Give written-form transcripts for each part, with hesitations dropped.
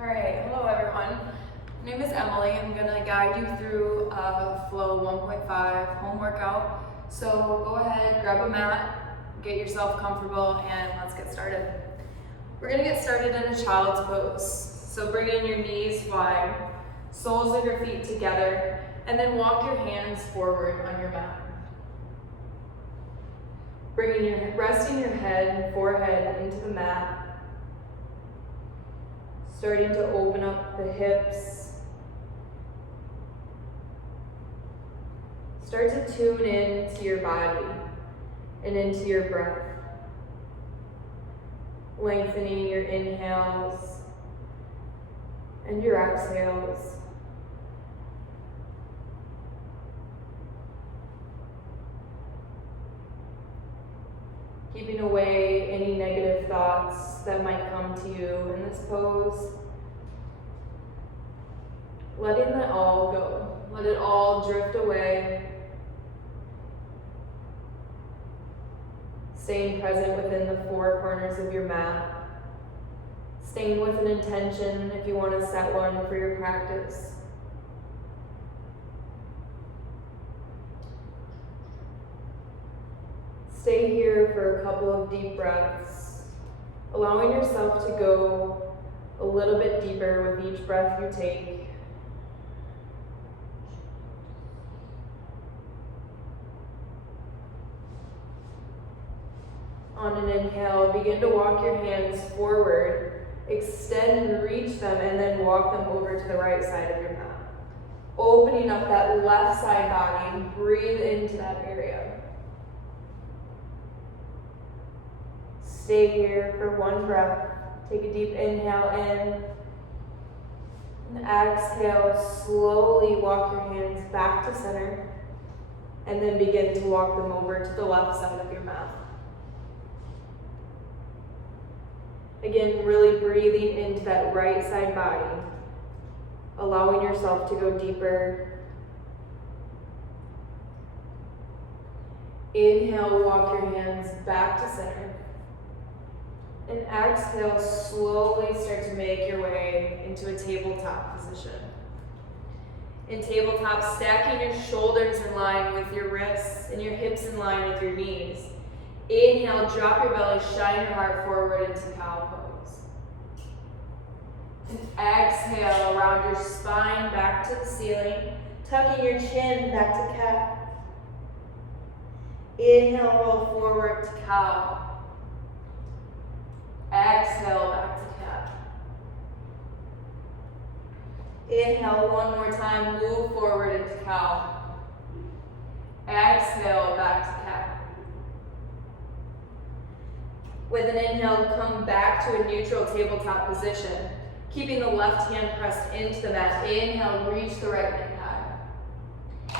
Alright, hello everyone. My name is Emily. I'm going to guide you through Flow 1.5 home workout. So go ahead, grab a mat, get yourself comfortable, and let's get started. We're going to get started in a child's pose. So bring in your knees wide, soles of your feet together, and then walk your hands forward on your mat. Resting your head and forehead into the mat. Starting to open up the hips. Start to tune into your body and into your breath. Lengthening your inhales and your exhales. Keeping away any negative thoughts that might come to you in this pose. Letting that all go. Let it all drift away. Staying present within the four corners of your mat. Staying with an intention if you want to set one for your practice. Stay here for a couple of deep breaths, allowing yourself to go a little bit deeper with each breath you take. On an inhale, begin to walk your hands forward, extend and reach them, and then walk them over to the right side of your mat. Opening up that left side body, breathe into that area. Stay here for one breath. Take a deep inhale in. And exhale, slowly walk your hands back to center. And then begin to walk them over to the left side of your mat. Again, really breathing into that right side body. Allowing yourself to go deeper. Inhale, walk your hands back to center. And exhale, slowly start to make your way into a tabletop position. In tabletop, stacking your shoulders in line with your wrists and your hips in line with your knees. Inhale, drop your belly, shine your heart forward into cow pose. And exhale, round your spine back to the ceiling, tucking your chin back to cat. Inhale, roll forward to cow. Exhale, back to cat. Inhale one more time, move forward into cow. Exhale, back to cat. With an inhale, come back to a neutral tabletop position, keeping the left hand pressed into the mat. Inhale, reach the right hand high.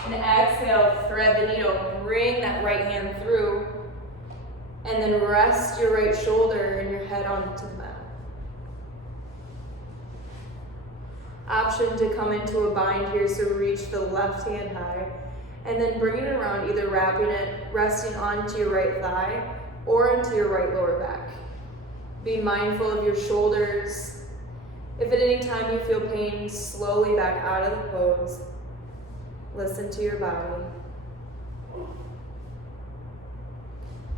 And exhale, thread the needle, bring that right hand through. And then rest your right shoulder and your head onto the mat. Option to come into a bind here, so reach the left hand high. And then bring it around, either wrapping it, resting onto your right thigh or into your right lower back. Be mindful of your shoulders. If at any time you feel pain, slowly back out of the pose. Listen to your body.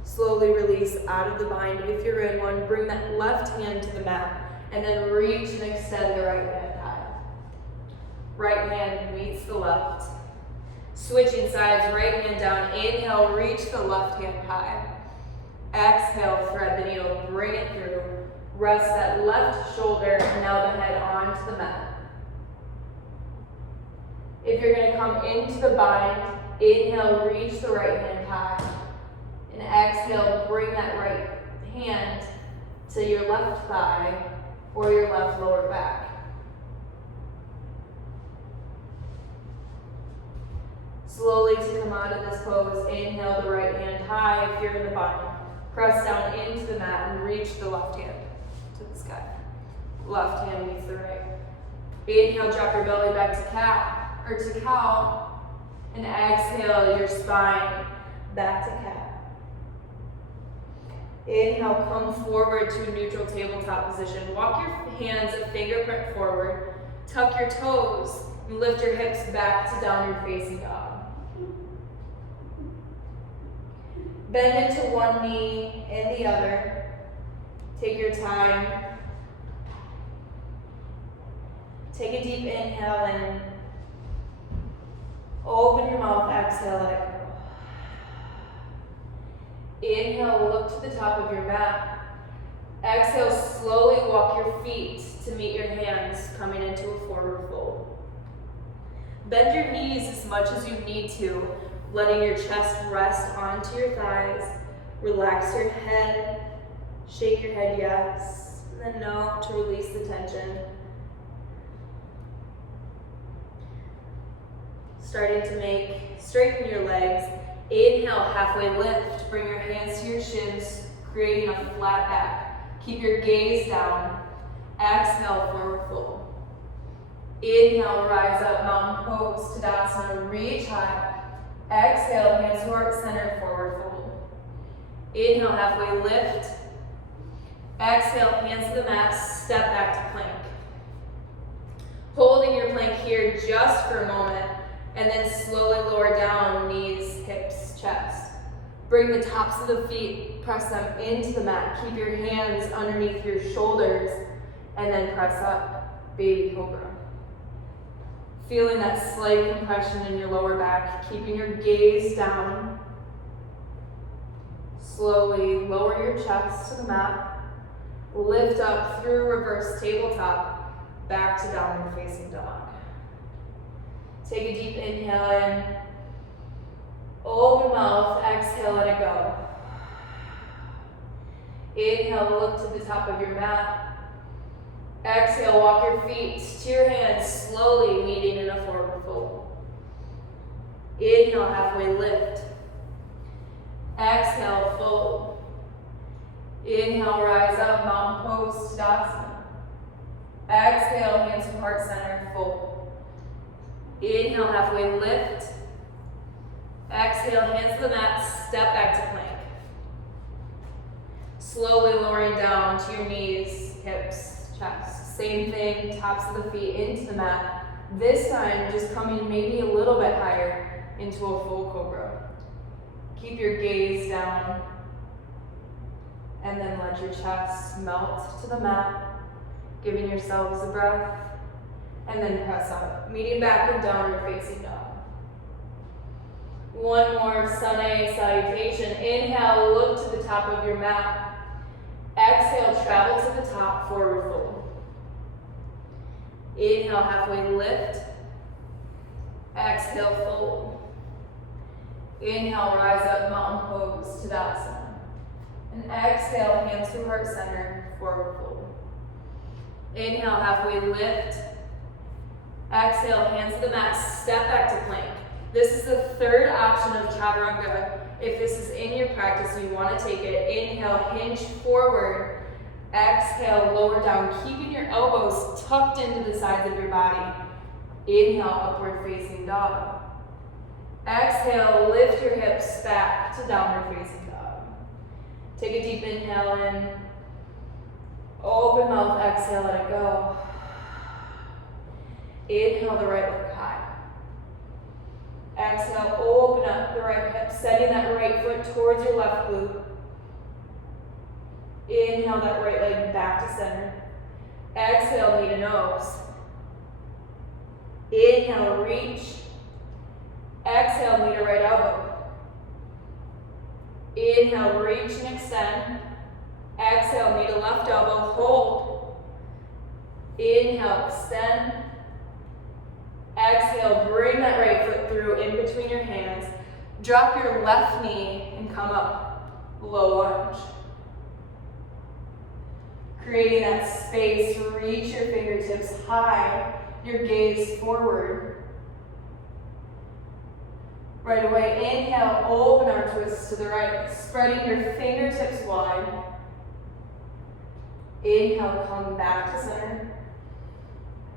Slowly release out of the bind. If you're in one, bring that left hand to the mat and then reach and extend the right hand high. Right hand meets the left. Switching sides, right hand down. Inhale, reach the left hand high. Exhale, thread the needle, bring it through. Rest that left shoulder and now the head onto the mat. If you're going to come into the bind, inhale, reach the right hand high. And exhale, bring that right hand to your left thigh or your left lower back. Slowly to come out of this pose, inhale the right hand high if you're in the bind. Press down into the mat and reach the left hand to the sky. Left hand meets the right. Inhale, drop your belly back to cat or to cow. And exhale your spine back to cat. Inhale, come forward to a neutral tabletop position. Walk your hands a fingerprint forward. Tuck your toes and lift your hips back to downward facing dog. Bend into one knee and the other. Take your time. Take a deep inhale in. Open your mouth, exhale, let it go. Inhale, look to the top of your mat. Exhale, slowly walk your feet to meet your hands, coming into a forward fold. Bend your knees as much as you need to, letting your chest rest onto your thighs. Relax your head, shake your head yes, and then no to release the tension. Starting to straighten your legs. Inhale, halfway lift. Bring your hands to your shins, creating a flat back. Keep your gaze down. Exhale, forward fold. Inhale, rise up, mountain pose, Tadasana, reach high. Exhale, hands to heart center, forward fold. Inhale, halfway lift. Exhale, hands to the mat, step back to plank. Holding your plank here just for a moment, and then slowly lower down, knees, hips, chest. Bring the tops of the feet, press them into the mat. Keep your hands underneath your shoulders, and then press up, baby cobra. Feeling that slight compression in your lower back, keeping your gaze down. Slowly lower your chest to the mat. Lift up through reverse tabletop, back to downward facing dog. Take a deep inhale in. Open mouth, exhale, let it go. Inhale, look to the top of your mat. Exhale, walk your feet to your hands, slowly meeting in a forward fold. Inhale, halfway lift. Exhale, fold. Inhale, rise up, mountain pose, Tadasana. Exhale, hands to heart center, fold. Inhale, halfway lift. Exhale, hands to the mat, step back to plank. Slowly lowering down to your knees, hips, chest. Same thing, tops of the feet into the mat. This time, just coming maybe a little bit higher into a full cobra. Keep your gaze down, and then let your chest melt to the mat, giving yourselves a breath, and then press up, meeting back in downward facing dog. One more Sunny salutation. Inhale, look to the top of your mat. Exhale, travel to the top, forward fold. Inhale, halfway lift. Exhale, fold. Inhale, rise up, mountain pose, Tadasana. And exhale, hands to heart center, forward fold. Inhale, halfway lift. Exhale, hands to the mat, step back to plank. This is the third option of chaturanga. If this is in your practice and you want to take it, inhale, hinge forward. Exhale, lower down, keeping your elbows tucked into the sides of your body. Inhale, upward facing dog. Exhale, lift your hips back to downward facing dog. Take a deep inhale in. Open mouth, exhale, let it go. Inhale, the right leg high. Exhale, open up the right hip, setting that right foot towards your left glute. Inhale, that right leg back to center. Exhale, knee to nose. Inhale, reach. Exhale, knee to right elbow. Inhale, reach and extend. Exhale, knee to left elbow, hold. Inhale, extend. Exhale, bring that right foot through in between your hands. Drop your left knee and come up, low lunge. Creating that space, reach your fingertips high, your gaze forward. Right away, inhale, open arm twist to the right, spreading your fingertips wide. Inhale, come back to center.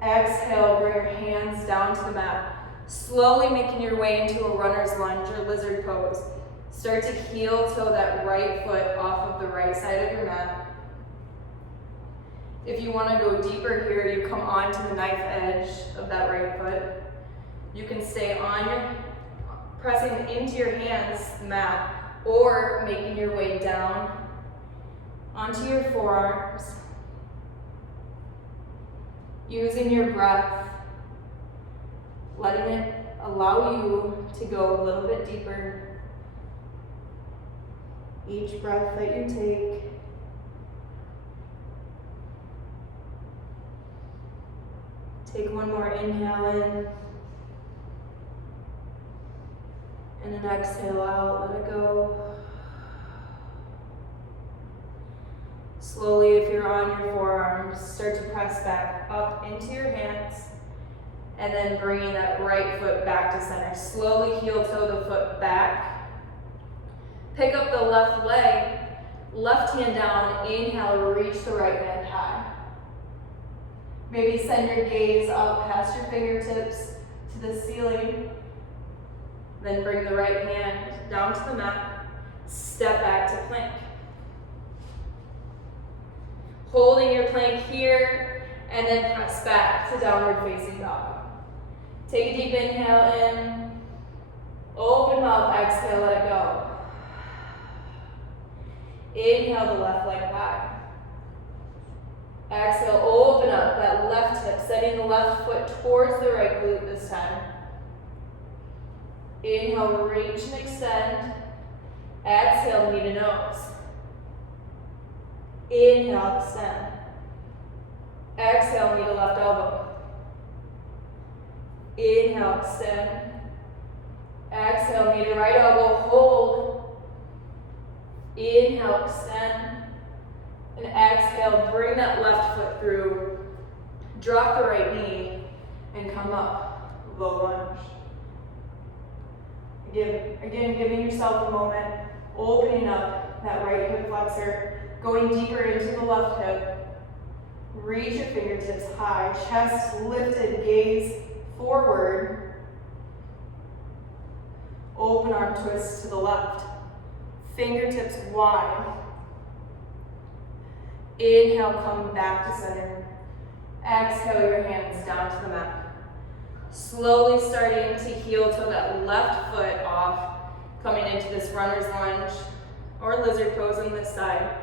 Exhale, bring your hands down to the mat. Slowly making your way into a runner's lunge or lizard pose. Start to heel toe that right foot off of the right side of your mat. If you want to go deeper here, you come onto the knife edge of that right foot. You can stay on your, pressing into your hands, the mat, or making your way down onto your forearms. Using your breath, letting it allow you to go a little bit deeper. Each breath that you take, take one more inhale in, and an exhale out, let it go. Slowly, if you're on your forearms, start to press back up into your hands, and then bringing that right foot back to center. Slowly heel toe the foot back. Pick up the left leg, left hand down, inhale, reach the right hand high. Maybe send your gaze up past your fingertips to the ceiling. Then bring the right hand down to the mat, step back to plank. Holding your plank here, and then press back to downward facing dog. Take a deep inhale in, open mouth, exhale, let it go. Inhale the left leg high. Exhale, open up that left hip, setting the left foot towards the right glute this time. Inhale, reach and extend. Exhale, knee to nose. Inhale, extend. Exhale, knee to left elbow. Inhale, extend. Exhale, knee to right elbow, hold. Inhale, extend, and exhale, bring that left foot through, drop the right knee, and come up, low lunge. Again, giving yourself a moment, opening up that right hip flexor, going deeper into the left hip, reach your fingertips high, chest lifted, gaze forward, open arm twist to the left. Fingertips wide. Inhale, come back to center. Exhale your hands down to the mat. Slowly starting to heel toe that left foot off, coming into this runner's lunge or lizard pose on this side.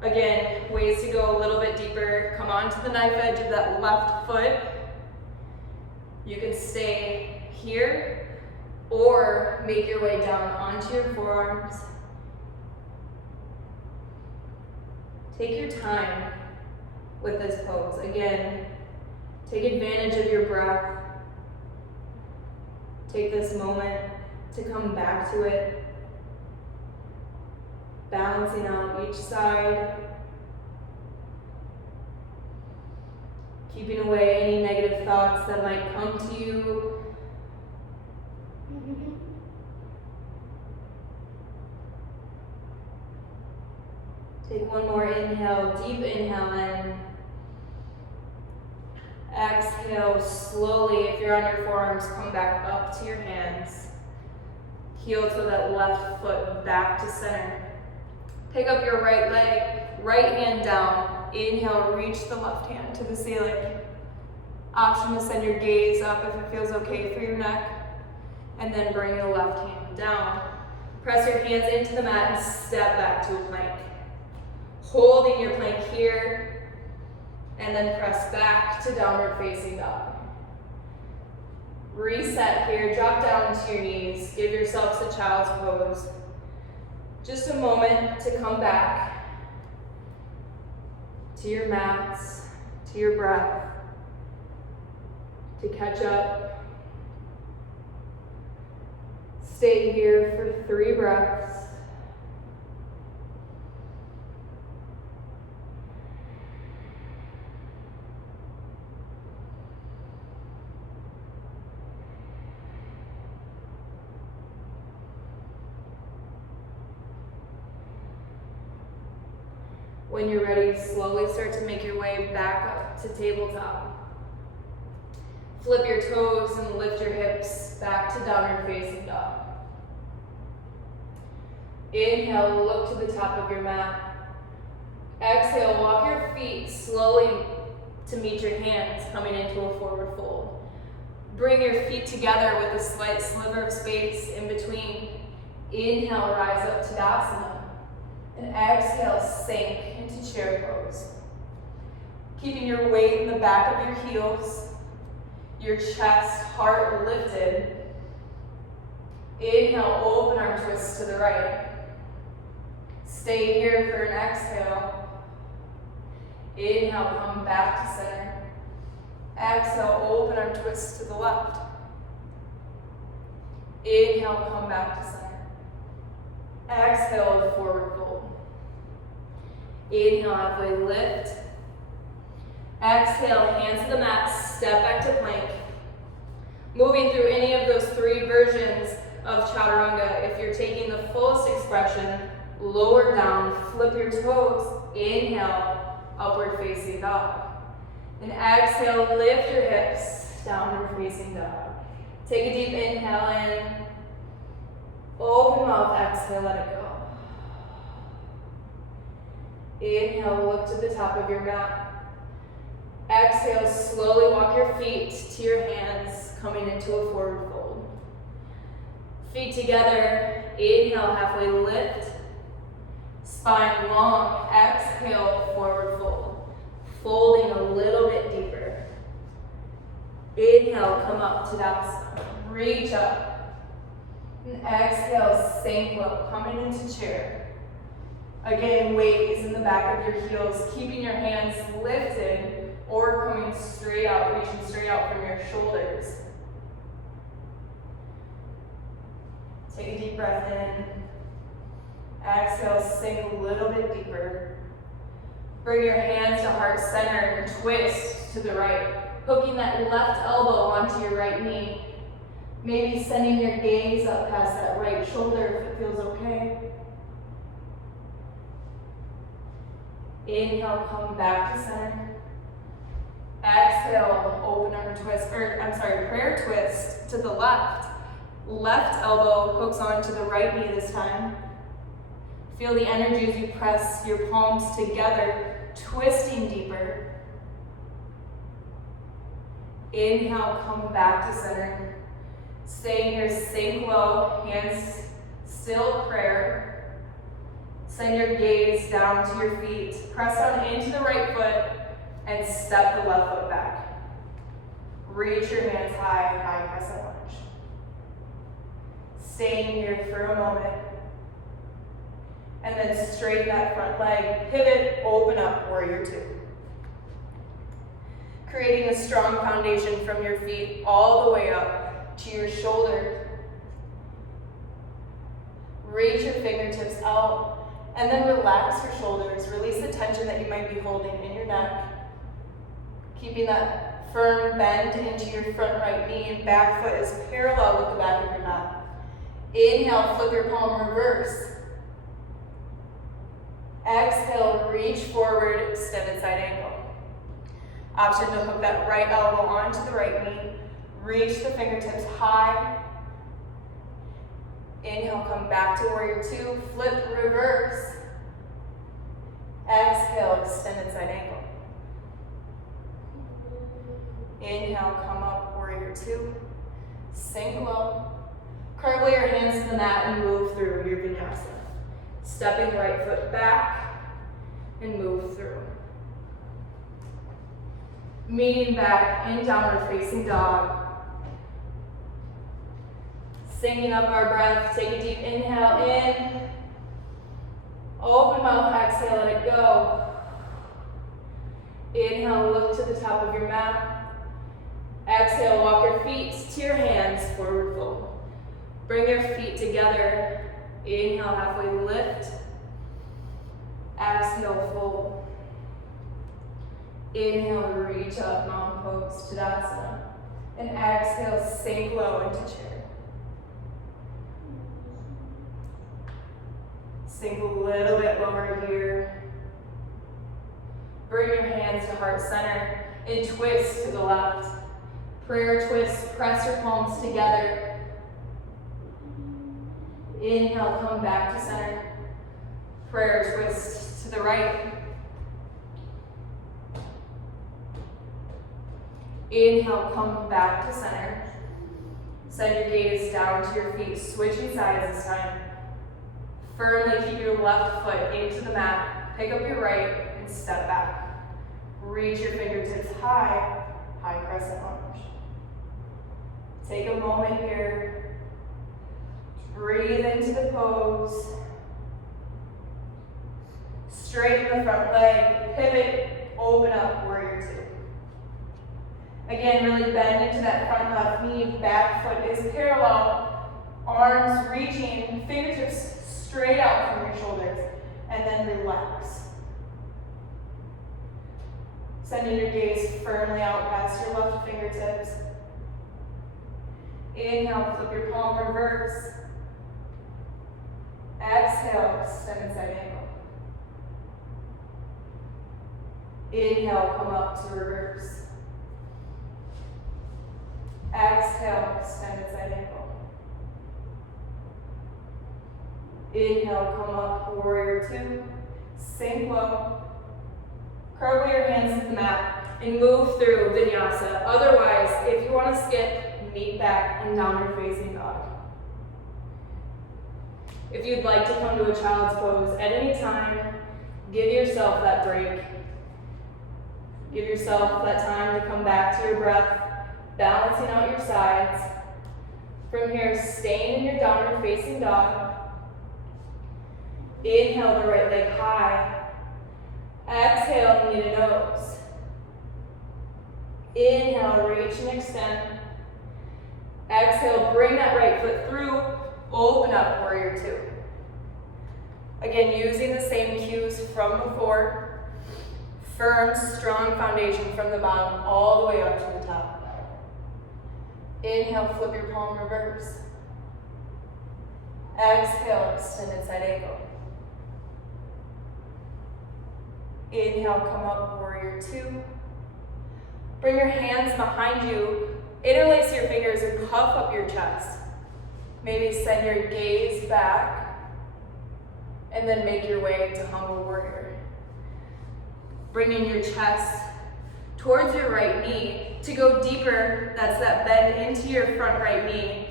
Again, ways to go a little bit deeper. Come onto the knife edge of that left foot. You can stay here, or make your way down onto your forearms. Take your time with this pose. Again, take advantage of your breath. Take this moment to come back to it. Balancing out each side. Keeping away any negative thoughts that might come to you. Take one more inhale, deep inhale in. Exhale slowly. If you're on your forearms, come back up to your hands. Heel to that left foot back to center. Pick up your right leg, right hand down. Inhale, reach the left hand to the ceiling. Option to send your gaze up if it feels okay for your neck. And then bring the left hand down. Press your hands into the mat and step back to a plank. Holding your plank here, and then press back to downward facing dog. Reset here, drop down to your knees, give yourselves a child's pose. Just a moment to come back to your mats, to your breath, to catch up. Stay here for 3 breaths. When you're ready, slowly start to make your way back up to tabletop. Flip your toes and lift your hips back to downward facing dog. Inhale, look to the top of your mat. Exhale, walk your feet slowly to meet your hands, coming into a forward fold. Bring your feet together with a slight sliver of space in between. Inhale, rise up to Tadasana. And exhale, sink into chair pose. Keeping your weight in the back of your heels, your chest, heart lifted. Inhale, open arm twist to the right. Stay here for an exhale. Inhale, come back to center. Exhale, open arm twist to the left. Inhale, come back to center. Exhale, forward fold. Inhale, halfway lift. Exhale, hands to the mat, step back to plank. Moving through any of those three versions of Chaturanga, if you're taking the fullest expression, lower down, flip your toes, inhale, upward facing dog. And exhale, lift your hips, downward facing dog. Take a deep inhale in, open mouth, exhale, let it go. Inhale, look to the top of your mat. Exhale, slowly walk your feet to your hands, coming into a forward fold. Feet together, inhale, halfway lift. Spine long, exhale, forward fold. Folding a little bit deeper. Inhale, come up to Tadasana. Reach up. And exhale, sink low, coming into chair. Again, weight is in the back of your heels, keeping your hands lifted or coming straight out, reaching straight out from your shoulders. Take a deep breath in. Exhale, sink a little bit deeper. Bring your hands to heart center and twist to the right, hooking that left elbow onto your right knee. Maybe sending your gaze up past that right shoulder if it feels okay. Inhale, come back to center. Exhale, open arm twist, prayer twist to the left. Left elbow hooks onto the right knee this time. Feel the energy as you press your palms together, twisting deeper. Inhale, come back to center. Stay here, sink low, hands still prayer. Send your gaze down to your feet. Press down into the right foot and step the left foot back. Reach your hands high, high crescent lunge. Staying here for a moment. And then straighten that front leg, pivot, open up, warrior two. Creating a strong foundation from your feet all the way up to your shoulders. Reach your fingertips out, and then relax your shoulders. Release the tension that you might be holding in your neck. Keeping that firm bend into your front right knee and back foot is parallel with the back of your mat. Inhale, flip your palm reverse. Exhale, reach forward, extended side angle. Option to hook that right elbow onto the right knee. Reach the fingertips high. Inhale, come back to warrior two, flip reverse. Exhale, extended side angle. Inhale, come up, warrior two. Sink low. Curl your hands to the mat and move through your vinyasa. Stepping the right foot back and move through. Meeting back in downward facing dog. Singing up our breath, take a deep inhale in. Open mouth, exhale, let it go. Inhale, look to the top of your mat. Exhale, walk your feet to your hands, forward fold. Bring your feet together. Inhale, halfway lift. Exhale, fold. Inhale, reach up, mountain pose, Tadasana. And exhale, sink low into chair. Sink a little bit lower here. Bring your hands to heart center and twist to the left. Prayer twist, press your palms together. Inhale, come back to center. Prayer twist to the right. Inhale, come back to center. Send your gaze down to your feet, switching sides this time. Firmly keep your left foot into the mat. Pick up your right and step back. Reach your fingertips high, high crescent lunge. Take a moment here. Breathe into the pose. Straighten the front leg, pivot, open up, warrior two. Again, really bend into that front left knee, back foot is parallel, arms reaching, fingertips straight out from your shoulders, and then relax. Sending your gaze firmly out past your left fingertips. Inhale, flip your palm reverse. Exhale, extend side angle. Inhale, come up to reverse. Exhale, extended side angle. Inhale, come up, warrior two. Sink low. Curl your hands to the mat and move through vinyasa. Otherwise, if you want to skip, meet back in downward facing dog. If you'd like to come to a child's pose at any time, give yourself that break. Give yourself that time to come back to your breath, balancing out your sides. From here, staying in your downward facing dog. Inhale the right leg high. Exhale, knee to nose. Inhale, reach and extend. Exhale, bring that right foot through. Open up, warrior two. Again, using the same cues from before. Firm, strong foundation from the bottom all the way up to the top. Inhale, flip your palm reverse. Exhale, extended side angle. Inhale, come up, warrior two. Bring your hands behind you. Interlace your fingers and puff up your chest. Maybe send your gaze back and then make your way to humble warrior. Bringing your chest towards your right knee to go deeper. That's that bend into your front right knee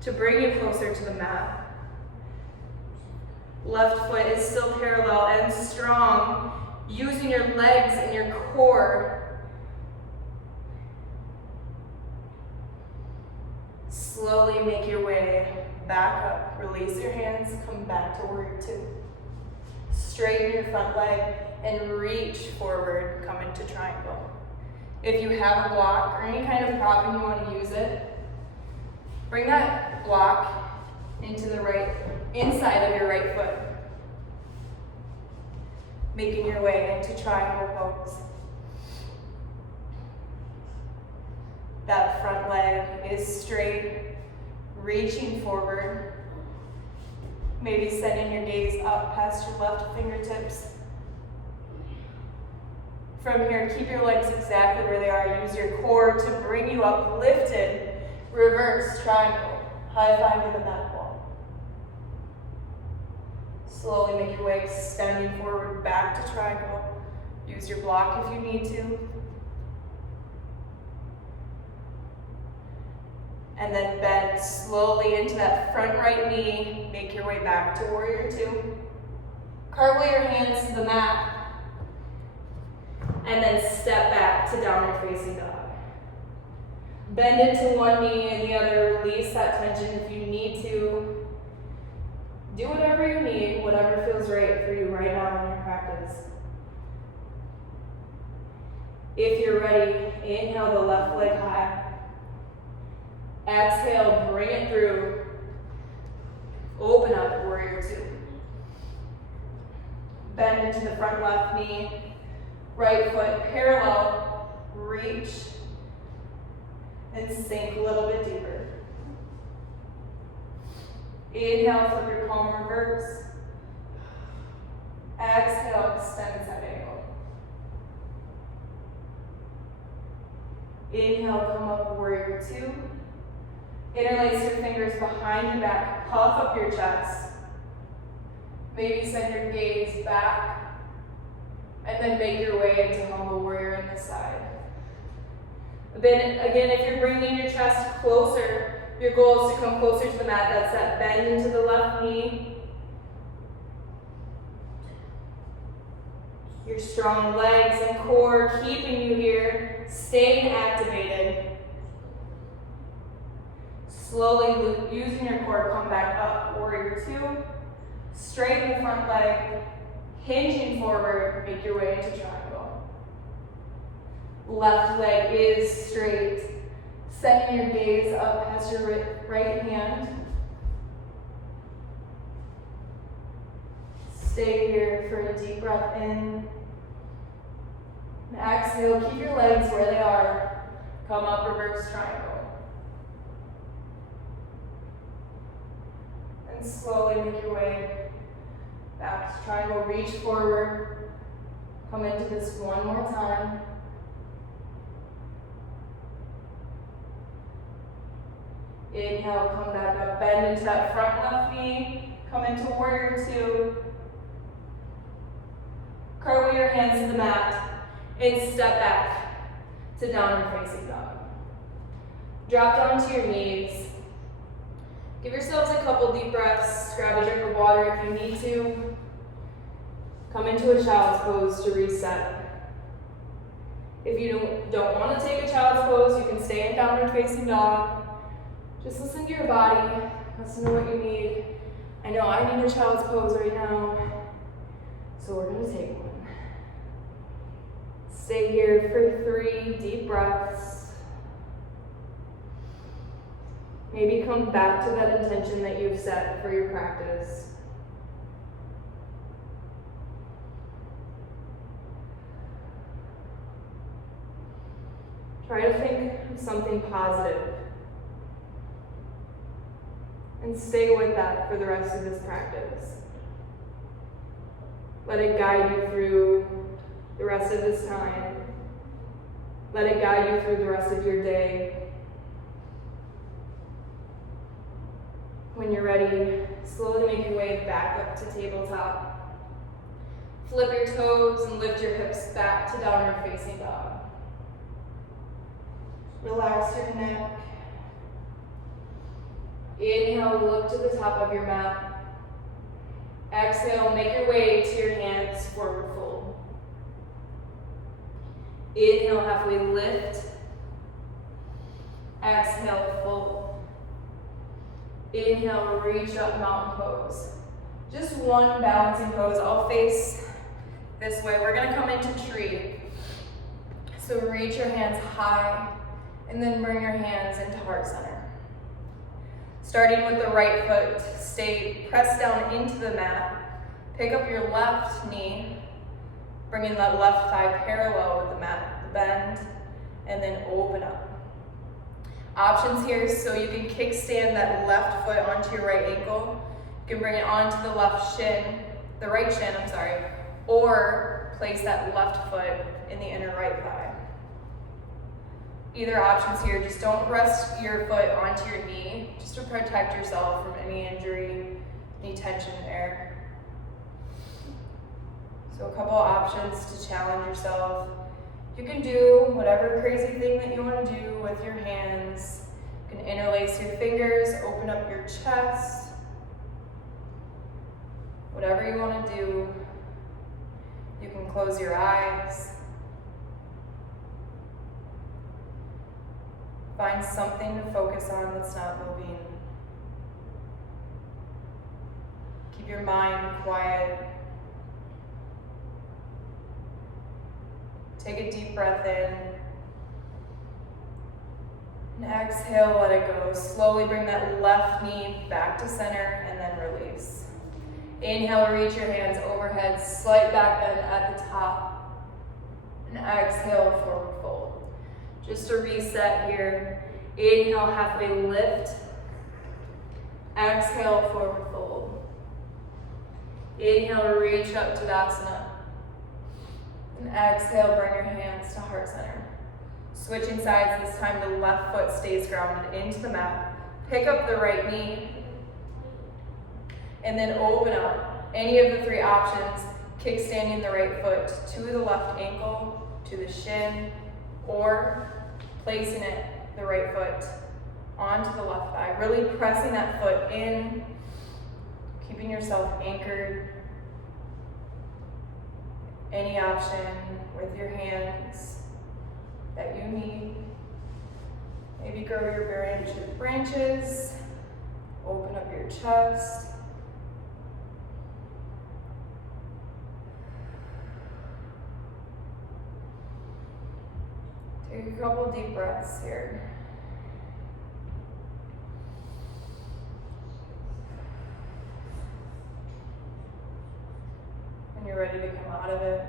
to bring you closer to the mat. Left foot is still parallel and strong, using your legs and your core. Slowly make your way back up. Release your hands, come back to warrior two. Straighten your front leg and reach forward, come into triangle. If you have a block or any kind of prop and you want to use it, bring that block into the right, inside of your right foot. Making your way into triangle pose. That front leg is straight, reaching forward. Maybe sending your gaze up past your left fingertips. From here, keep your legs exactly where they are. Use your core to bring you up, lifted, reverse triangle. High five to the mat wall. Slowly make your way, extending forward back to triangle. Use your block if you need to. And then bend slowly into that front right knee. Make your way back to warrior two. Cartwheel your hands to the mat. And then step back to downward facing dog. Bend into one knee and the other. Release that tension if you need to. Do whatever you need, whatever feels right for you right now in your practice. If you're ready, inhale the left leg high. Exhale, bring it through. Open up, warrior two. Bend into the front left knee. Right foot parallel. Reach. And sink a little bit deeper. Inhale, flip your palm reverse. Exhale, extend side angle. Inhale, come up, warrior two. Interlace your fingers behind your back, puff up your chest. Maybe send your gaze back, and then make your way into humble warrior on this side. Then again, if you're bringing your chest closer, your goal is to come closer to the mat. That's that bend into the left knee. Your strong legs and core keeping you here, staying activated. Slowly using your core, come back up, warrior two. Straighten the front leg, hinging forward, make your way into triangle. Left leg is straight. Sending your gaze up past your right hand. Stay here for a deep breath in. And exhale, keep your legs where they are. Come up, reverse triangle. And slowly make your way back to triangle. Reach forward. Come into this one more time. Inhale, come back up, bend into that front left knee. Come into warrior two. Curl your hands to the mat and step back to downward facing dog. Drop down to your knees. Give yourselves a couple deep breaths. Grab a drink of water if you need to. Come into a child's pose to reset. If you don't want to take a child's pose, you can stay in downward facing dog. Just listen to your body. Listen to what you need. I know I need a child's pose right now, so we're going to take one. Stay here for 3 deep breaths. Maybe come back to that intention that you've set for your practice. Try to think of something positive and stay with that for the rest of this practice. Let it guide you through the rest of this time. Let it guide you through the rest of your day. When you're ready, slowly make your way back up to tabletop. Flip your toes and lift your hips back to downward facing dog. Relax your neck. Inhale, look to the top of your mat. Exhale, make your way to your hands, forward fold. Inhale, halfway lift. Exhale, fold. Inhale, reach up, mountain pose. Just one balancing pose. I'll face this way. We're gonna come into tree. So reach your hands high and then bring your hands into heart center. Starting with the right foot, stay pressed down into the mat. Pick up your left knee, bringing that left thigh parallel with the mat, bend, and then open up. Options here, so you can kickstand that left foot onto your right ankle. You can bring it onto the left shin, the right shin, or place that left foot in the inner right thigh. Either options here, just don't rest your foot onto your knee, just to protect yourself from any injury, any tension there. So a couple options to challenge yourself. You can do whatever crazy thing that you want to do with your hands. You can interlace your fingers, open up your chest. Whatever you want to do. You can close your eyes. Find something to focus on that's not moving. Keep your mind quiet. Take a deep breath in. And exhale, let it go. Slowly bring that left knee back to center and then release. Inhale, reach your hands overhead, slight back bend at the top. And exhale, forward fold. Just to reset here, inhale, halfway lift. Exhale, forward fold. Inhale, reach up to Tadasana. And exhale, bring your hands to heart center. Switching sides, this time the left foot stays grounded into the mat. Pick up the right knee. And then open up. any of the three options, kickstanding the right foot to the left ankle, to the shin, or placing the right foot onto the left thigh, really pressing that foot in, keeping yourself anchored. Any option with your hands that you need. Maybe grow your branches, open up your chest. Take a couple deep breaths here. When you're ready to come out of it,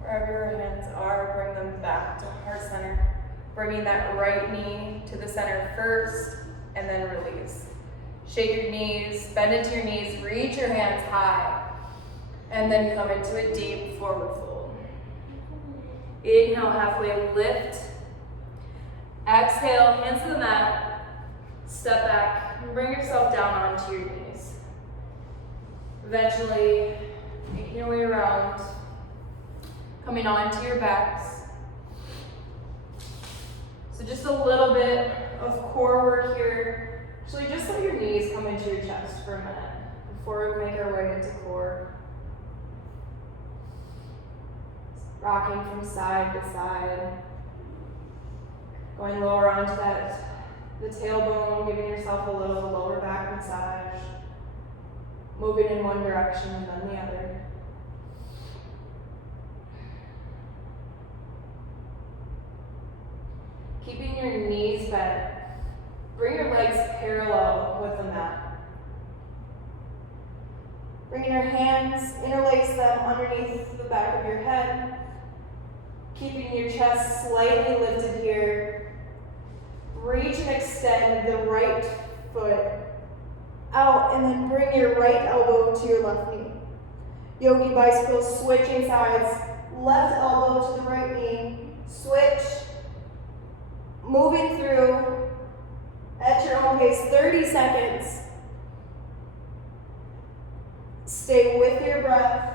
wherever your hands are, bring them back to heart center. Bringing that right knee to the center first, and then release. Shake your knees, bend into your knees, reach your hands high, and then come into a deep forward fold. Inhale, halfway lift. Exhale, hands to the mat. Step back and bring yourself down onto your knees. Eventually, making your way around, coming onto your backs. So just a little bit of core work here. Actually, just let your knees come into your chest for a minute before we make our way into core. Rocking from side to side. Going lower onto the tailbone, giving yourself a little lower back massage. Moving in one direction and then the other. Keeping your knees bent. Bring your legs parallel with the mat. Bringing your hands, interlace them underneath the back of your head. Keeping your chest slightly lifted here. Reach and extend the right foot out, and then bring your right elbow to your left knee. Yogi bicycle, switching sides. Left elbow to the right knee. Switch. Moving through at your own pace, 30 seconds. Stay with your breath.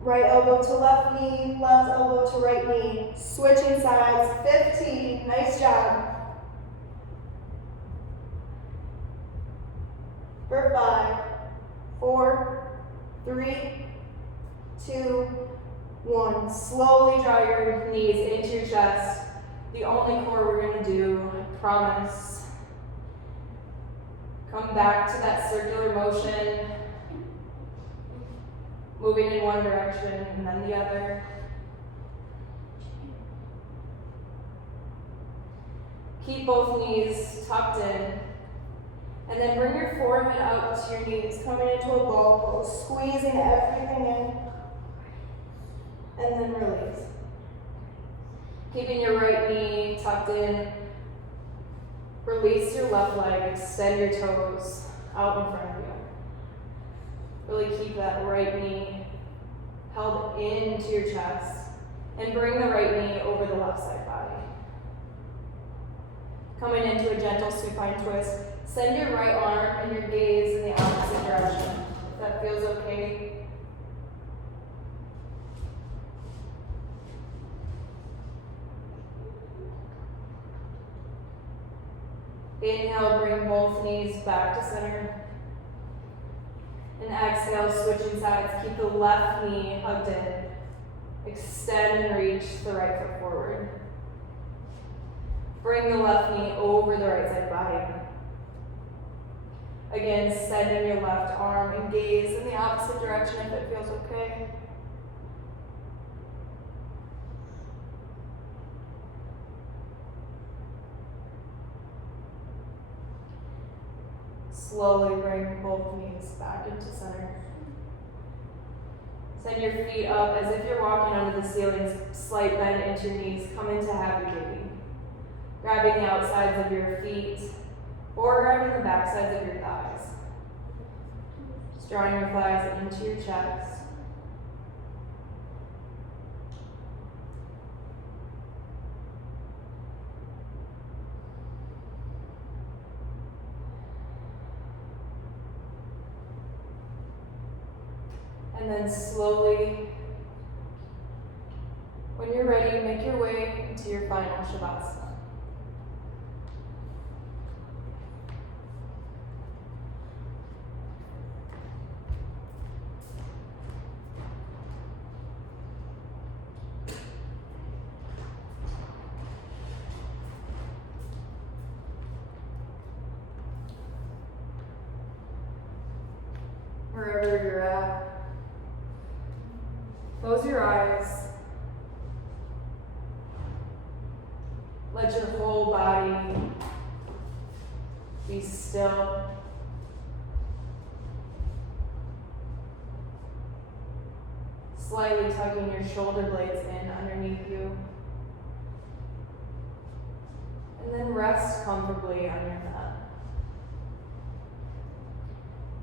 Right elbow to left knee, left elbow to right knee. Switching sides, 15, nice job. For 5, 4, 3, 2, 1. Slowly draw your knees into your chest. The only core we're going to do, I promise. Come back to that circular motion. Moving in one direction and then the other. Keep both knees tucked in. And then bring your forehead out to your knees, coming into a ball pose, squeezing everything in. And then release. Keeping your right knee tucked in. Release your left leg, extend your toes out in front of you. Really keep that right knee held into your chest. And bring the right knee over the left side body. Coming into a gentle supine twist. Send your right arm and your gaze in the opposite direction. If that feels okay. Inhale, bring both knees back to center. And exhale, switching sides. Keep the left knee hugged in. Extend and reach the right foot forward. Bring the left knee over the right side body. Again, sending your left arm and gaze in the opposite direction if it feels okay. Slowly bring both knees back into center. Send your feet up as if you're walking under the ceiling, slight bend into your knees. Come into happy baby. Grabbing the outsides of your feet or grabbing the back sides of your thighs. Just drawing your thighs into your chest. And then slowly, when you're ready, make your way into your final Shavasana. Wherever you're at, close your eyes. Let your whole body be still. Slightly tucking your shoulder blades in underneath you. And then rest comfortably on your mat.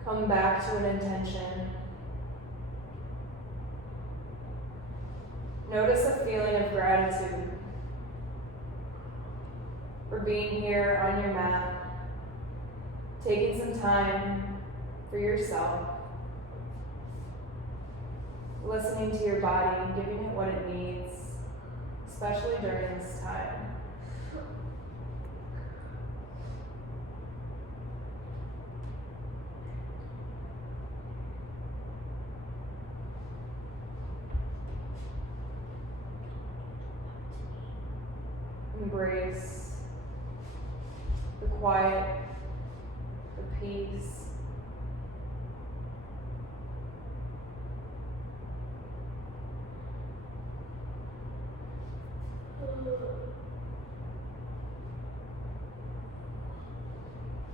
Come back to an intention. Notice a feeling of gratitude for being here on your mat, taking some time for yourself, listening to your body and giving it what it needs, especially during this time. Embrace the quiet, the peace.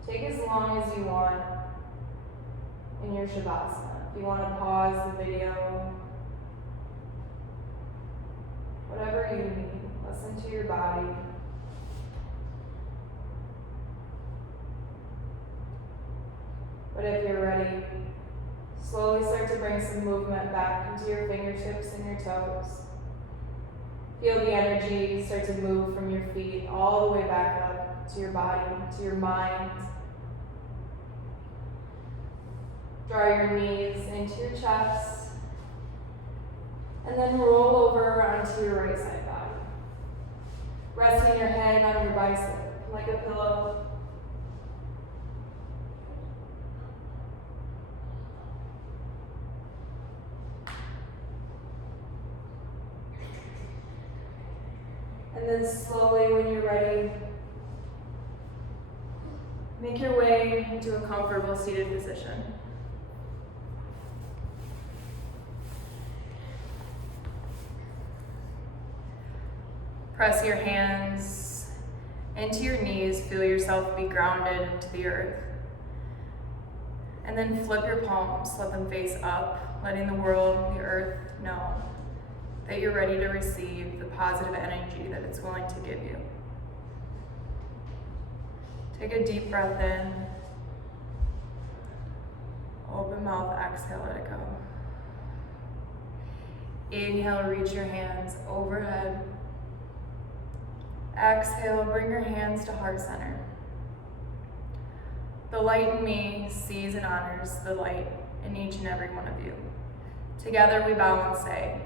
Take as long as you want in your Shavasana. If you want to pause the video, whatever you need. Listen to your body. But if you're ready, slowly start to bring some movement back into your fingertips and your toes. Feel the energy start to move from your feet all the way back up to your body, to your mind. Draw your knees into your chest, and then roll over onto your right side body. Resting your head on your bicep like a pillow. And then slowly, when you're ready, make your way into a comfortable seated position. Press your hands into your knees, feel yourself be grounded into the earth. And then flip your palms, let them face up, letting the world, the earth, know that you're ready to receive the positive energy that it's willing to give you. Take a deep breath in. Open mouth, exhale, let it go. Inhale, reach your hands overhead. Exhale, bring your hands to heart center. The light in me sees and honors the light in each and every one of you. Together we bow and say,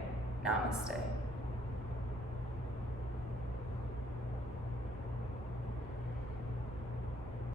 Namaste.